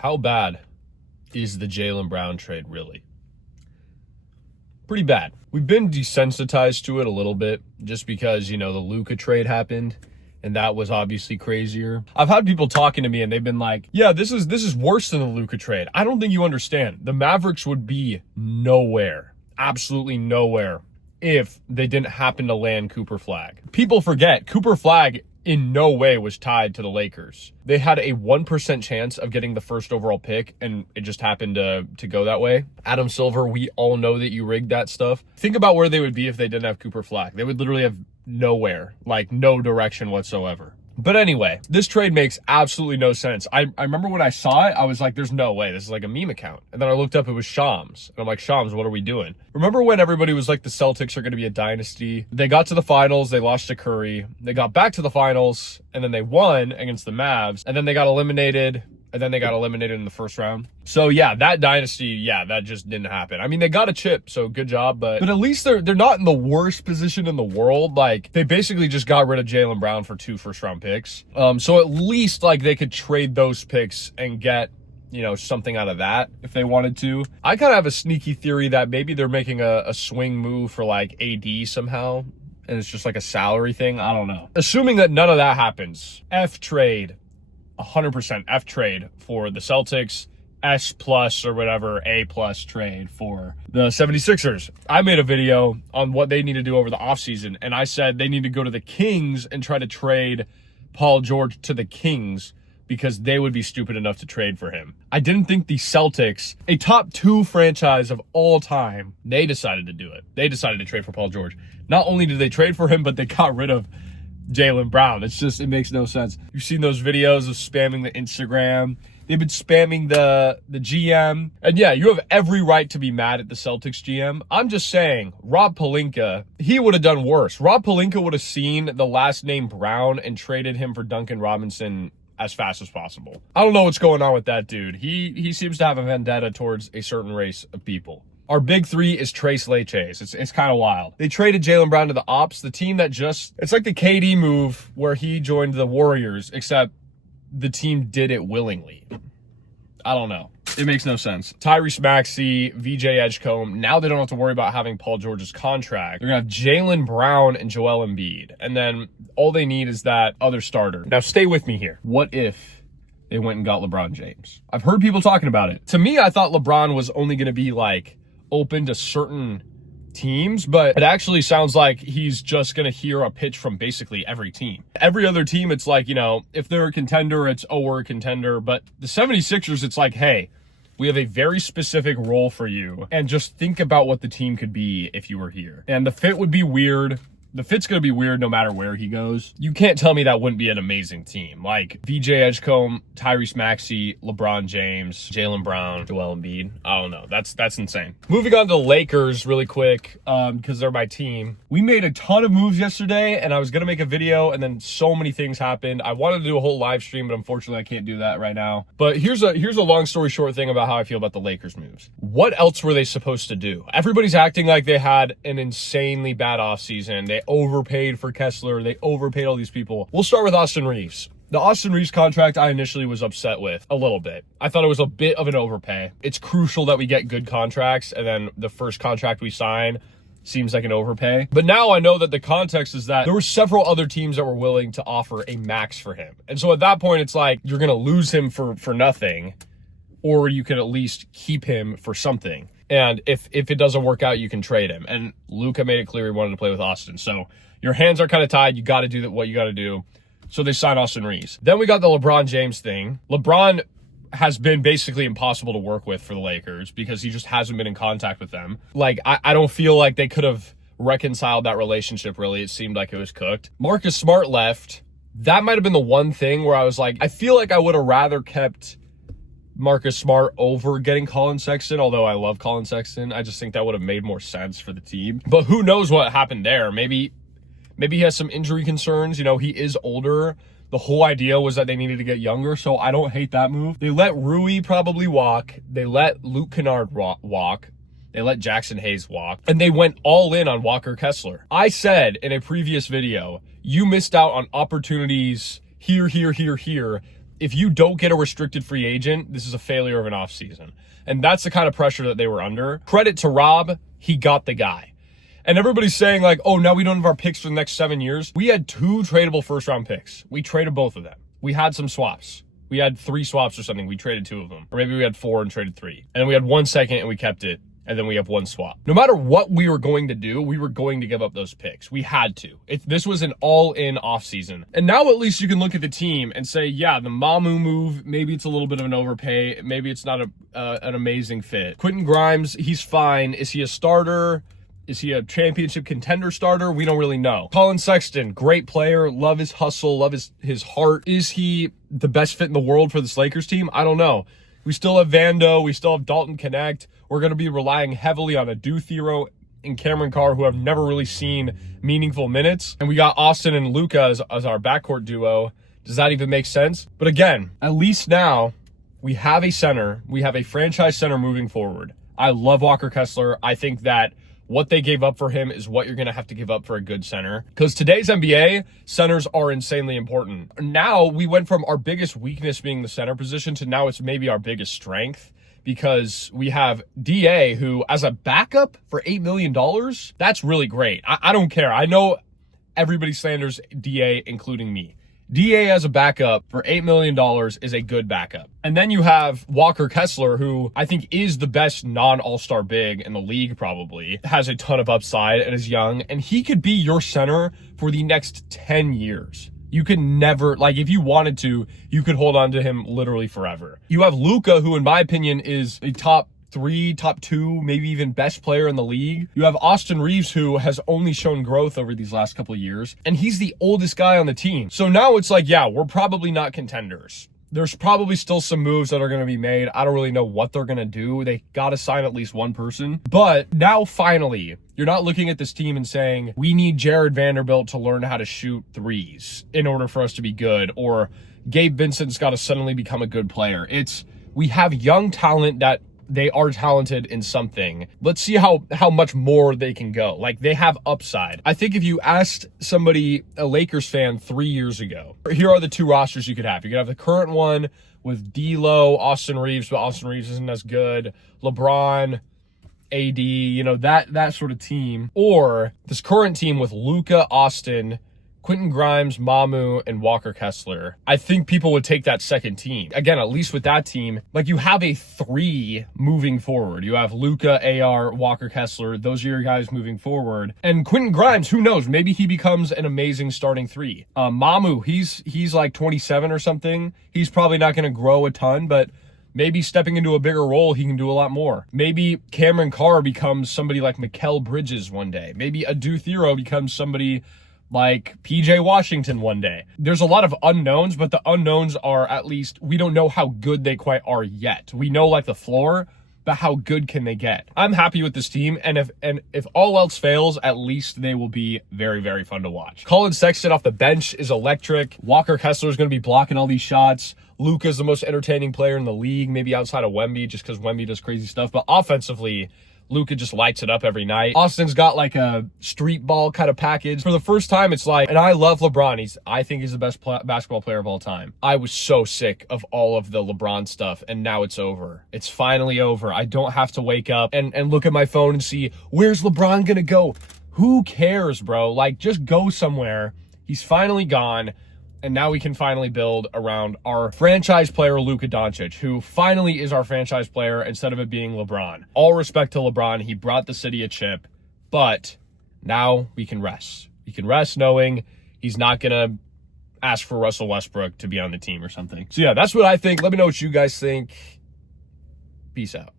How bad is the Jaylen Brown trade really? Pretty bad. We've been desensitized to it a little bit just because, the Luka trade happened and that was obviously crazier. I've had people talking to me and they've been like, yeah, this is worse than the Luka trade. I don't think you understand. The Mavericks would be nowhere, absolutely nowhere, if they didn't happen to land Cooper Flagg. People forget Cooper Flagg in no way was tied to the Lakers. They had a 1% chance of getting the first overall pick, and it just happened to go that way. Adam Silver, we all know that you rigged that stuff. Think about where they would be if they didn't have Cooper Flagg. They would literally have nowhere, like no direction whatsoever. But anyway, this trade makes absolutely no sense. I remember when I saw it, I was like, there's no way. This is like a meme account. And then I looked up, it was Shams. And I'm like, Shams, what are we doing? Remember when everybody was like, the Celtics are going to be a dynasty? They got to the finals. They lost to Curry. They got back to the finals. And then they won against the Mavs. And then they got eliminated. And then they got eliminated in the first round. So yeah, that dynasty, that just didn't happen. I mean, they got a chip, so good job, but at least they're not in the worst position in the world. Like, they basically just got rid of Jaylen Brown for 2 first-round picks. So at least like they could trade those picks and get, something out of that if they wanted to. I kind of have a sneaky theory that maybe they're making a swing move for like AD somehow, and it's just like a salary thing. I don't know. Assuming that none of that happens, F trade. 100% F trade for the Celtics, S plus or whatever, A plus trade for the 76ers. I made a video on what they need to do over the offseason, and I said they need to go to the Kings and try to trade Paul George to the Kings because they would be stupid enough to trade for him. I didn't think the Celtics, a top 2 franchise of all time, they decided to do it. They decided to trade for Paul George. Not only did they trade for him, but they got rid of Jaylen Brown. It makes no sense. You've seen those videos of spamming the Instagram. They've been spamming the GM. And yeah, you have every right to be mad at the Celtics GM. I'm just saying, Rob Pelinka, he would have done worse. Rob Pelinka would have seen the last name Brown and traded him for Duncan Robinson as fast as possible. I don't know what's going on with that dude. He seems to have a vendetta towards a certain race of people. Our big 3 is Trace Leches. It's kind of wild. They traded Jaylen Brown to the Ops, the team that it's like the KD move where he joined the Warriors, except the team did it willingly. I don't know. It makes no sense. Tyrese Maxey, VJ Edgecombe, now they don't have to worry about having Paul George's contract. They're going to have Jaylen Brown and Joel Embiid. And then all they need is that other starter. Now stay with me here. What if they went and got LeBron James? I've heard people talking about it. To me, I thought LeBron was only going to be like open to certain teams, but it actually sounds like he's just going to hear a pitch from basically every team. Every other team, it's like, if they're a contender, it's, oh, we're a contender. But the 76ers, it's like, hey, we have a very specific role for you. And just think about what the team could be if you were here. And the fit would be weird. The fit's going to be weird no matter where he goes. You can't tell me that wouldn't be an amazing team. Like VJ Edgecombe, Tyrese Maxey, LeBron James, Jaylen Brown, Joel Embiid. I don't know. That's insane. Moving on to the Lakers really quick, because they're my team. We made a ton of moves yesterday, and I was going to make a video, and then so many things happened. I wanted to do a whole live stream, but unfortunately I can't do that right now. But here's a long story short thing about how I feel about the Lakers moves. What else were they supposed to do? Everybody's acting like they had an insanely bad offseason. They overpaid for Kessler. They overpaid all these people. We'll start with Austin Reeves. The Austin Reeves contract I initially was upset with a little bit. I thought it was a bit of an overpay. It's crucial that we get good contracts, and then the first contract we sign seems like an overpay. But now I know that the context is that there were several other teams that were willing to offer a max for him. And so at that point, it's like you're going to lose him for nothing, or you can at least keep him for something. And if it doesn't work out, you can trade him. And Luka made it clear he wanted to play with Austin. So your hands are kind of tied. You got to do what you got to do. So they signed Austin Reeves. Then we got the LeBron James thing. LeBron has been basically impossible to work with for the Lakers because he just hasn't been in contact with them. Like, I don't feel like they could have reconciled that relationship, really. It seemed like it was cooked. Marcus Smart left. That might have been the one thing where I was like, I feel like I would have rather kept Marcus Smart over getting Colin Sexton, although I love Colin Sexton. I just think that would have made more sense for the team. But who knows what happened there? Maybe he has some injury concerns. He is older. The whole idea was that they needed to get younger, so I don't hate that move. They let Rui probably walk. They let Luke Kennard walk. They let Jackson Hayes walk. And they went all in on Walker Kessler. I said in a previous video, you missed out on opportunities here, if you don't get a restricted free agent, this is a failure of an offseason. And that's the kind of pressure that they were under. Credit to Rob, he got the guy. And everybody's saying like, oh, now we don't have our picks for the next 7 years. We had 2 tradable first-round picks. We traded both of them. We had some swaps. We had 3 swaps or something. We traded 2 of them. Or maybe we had 4 and traded 3. And then we had 1 second and we kept it. And then we have 1 swap. No matter what we were going to do, we were going to give up those picks. We had to. This was an all-in offseason. And now at least you can look at the team and say, yeah, the Mamu move, maybe it's a little bit of an overpay. Maybe it's not an amazing fit. Quentin Grimes, he's fine. Is he a starter? Is he a championship contender starter? We don't really know. Colin Sexton, great player. Love his hustle. Love his heart. Is he the best fit in the world for this Lakers team? I don't know. We still have Vando. We still have Dalton Connect. We're going to be relying heavily on Adu Thero and Cameron Carr, who have never really seen meaningful minutes. And we got Austin and Luka as our backcourt duo. Does that even make sense? But again, at least now we have a center. We have a franchise center moving forward. I love Walker Kessler. I think that what they gave up for him is what you're going to have to give up for a good center. Because today's NBA, centers are insanely important. Now we went from our biggest weakness being the center position to now it's maybe our biggest strength. Because we have DA, who as a backup for $8 million, that's really great. I don't care. I know everybody slanders DA, including me. DA as a backup for $8 million is a good backup. And then you have Walker Kessler, who I think is the best non-all-star big in the league probably, has a ton of upside and is young, and he could be your center for the next 10 years. You could never, like if you wanted to, you could hold on to him literally forever. You have Luka, who in my opinion is a top 3, top 2, maybe even best player in the league. You have Austin Reeves, who has only shown growth over these last couple of years, and he's the oldest guy on the team. So now it's like, yeah, we're probably not contenders. There's probably still some moves that are going to be made. I don't really know what they're going to do. They got to sign at least one person. But now finally, you're not looking at this team and saying, we need Jared Vanderbilt to learn how to shoot threes in order for us to be good, or Gabe Vincent's got to suddenly become a good player. We have young talent that they are talented in something. Let's see how much more they can go. Like, they have upside. I think if you asked somebody, a Lakers fan 3 years ago, here are the 2 rosters you could have. You could have the current one with D'Lo, Austin Reeves, but Austin Reeves isn't as good. LeBron, AD, that sort of team. Or this current team with Luka, Austin, Quentin Grimes, Mamu, and Walker Kessler. I think people would take that second team. Again, at least with that team, like you have a 3 moving forward. You have Luka, AR, Walker Kessler. Those are your guys moving forward. And Quentin Grimes, who knows? Maybe he becomes an amazing starting 3. Mamu, he's like 27 or something. He's probably not going to grow a ton, but maybe stepping into a bigger role, he can do a lot more. Maybe Cameron Carr becomes somebody like Mikal Bridges one day. Maybe Adu Thero becomes somebody like PJ Washington one day. There's a lot of unknowns, but the unknowns are, at least, we don't know how good they quite are yet. We know like the floor, but how good can they get? I'm happy with this team, and if all else fails, at least they will be very, very fun to watch. Colin Sexton off the bench is electric. Walker Kessler is going to be blocking all these shots. Luka is the most entertaining player in the league, maybe outside of Wemby, just because Wemby does crazy stuff. But offensively, Luka just lights it up every night. Austin's got like a street ball kind of package. For the first time, it's like, and I love LeBron. I think he's the best basketball player of all time. I was so sick of all of the LeBron stuff, and now it's over. It's finally over. I don't have to wake up and look at my phone and see, where's LeBron gonna go? Who cares, bro? Like, just go somewhere. He's finally gone. And now we can finally build around our franchise player, Luka Doncic, who finally is our franchise player instead of it being LeBron. All respect to LeBron. He brought the city a chip, but now we can rest. We can rest knowing he's not going to ask for Russell Westbrook to be on the team or something. So yeah, that's what I think. Let me know what you guys think. Peace out.